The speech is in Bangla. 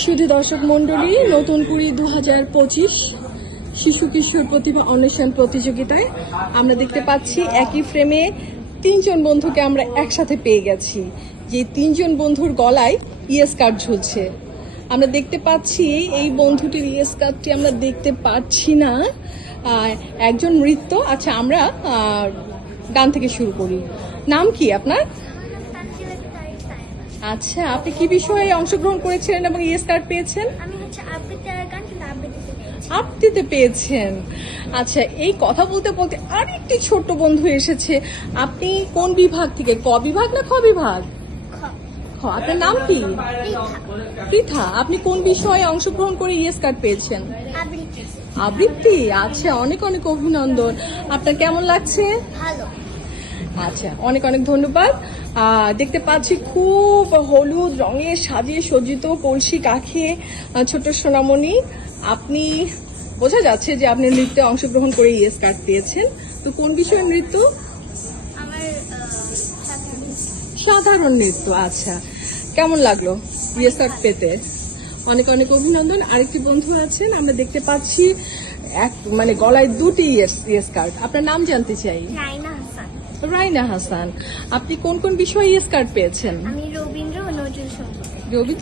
শুধু দর্শক মন্ডলী, নতুন কুড়ি 2025 শিশু কিশোর প্রতিভা অন্বেষণ প্রতিযোগিতায় আমরা দেখতে পাচ্ছি একই ফ্রেমে তিনজন বন্ধুকে আমরা একসাথে পেয়ে গেছি। যে তিনজন বন্ধুর গলায় ইয়েস কার্ড ঝুলছে। আমরা দেখতে পাচ্ছি এই বন্ধুটির ইয়েস কার্ডটি আমরা দেখতে পাচ্ছি না। একজন নৃত্য। আচ্ছা, আমরা গান থেকে শুরু করি। নাম কি আপনার? আচ্ছা, আপনি কি বিষয়ে অংশগ্রহণ করেছিলেন এবং ইয়েস কার্ড পেয়েছেন? আমি আবৃত্তিতে পেয়েছেন। আচ্ছা, এই কথা বলতে বলতে আরেকটি ছোট্ট বন্ধু এসেছে। আপনি কোন বিভাগ থেকে? ক বিভাগ না খ বিভাগ? খ। আপনার নাম কি? পৃথা। আপনি কোন বিষয়ে অংশগ্রহণ করে ইয়েস কার্ড পেয়েছেন? আবৃত্তি। আচ্ছা, অনেক অনেক অভিনন্দন। আপনার কেমন লাগছে? ভালো। আচ্ছা, অনেক অনেক ধন্যবাদ। দেখতে পাচ্ছি খুব হলুদ রঙের সাজিয়ে সজ্জিত কলসি কাঁখে ছোট সোনামণি। আপনি বোঝা যাচ্ছে যে আপনি নৃত্যে অংশগ্রহণ করে ইয়েস কার্ড পেয়েছেন। তো কোন বিষয়ে নৃত্য? আমার সাধারণ নৃত্য। আচ্ছা, কেমন লাগলো ইয়েস কার্ড পেতে? অনেক অনেক অভিনন্দন। আরেকটি বন্ধু আছেন, আমরা দেখতে পাচ্ছি গলায় দুটি ইয়েস কার্ড। আপনার নাম জানতে চাই। রাইনা হাসান। রাইনা হাসান। আপনি কোন কোন বিষয়ে ইয়েস কার্ড পেয়েছেন? আমি রবীন্দ্র ও নজরুল সঙ্গীত। রবি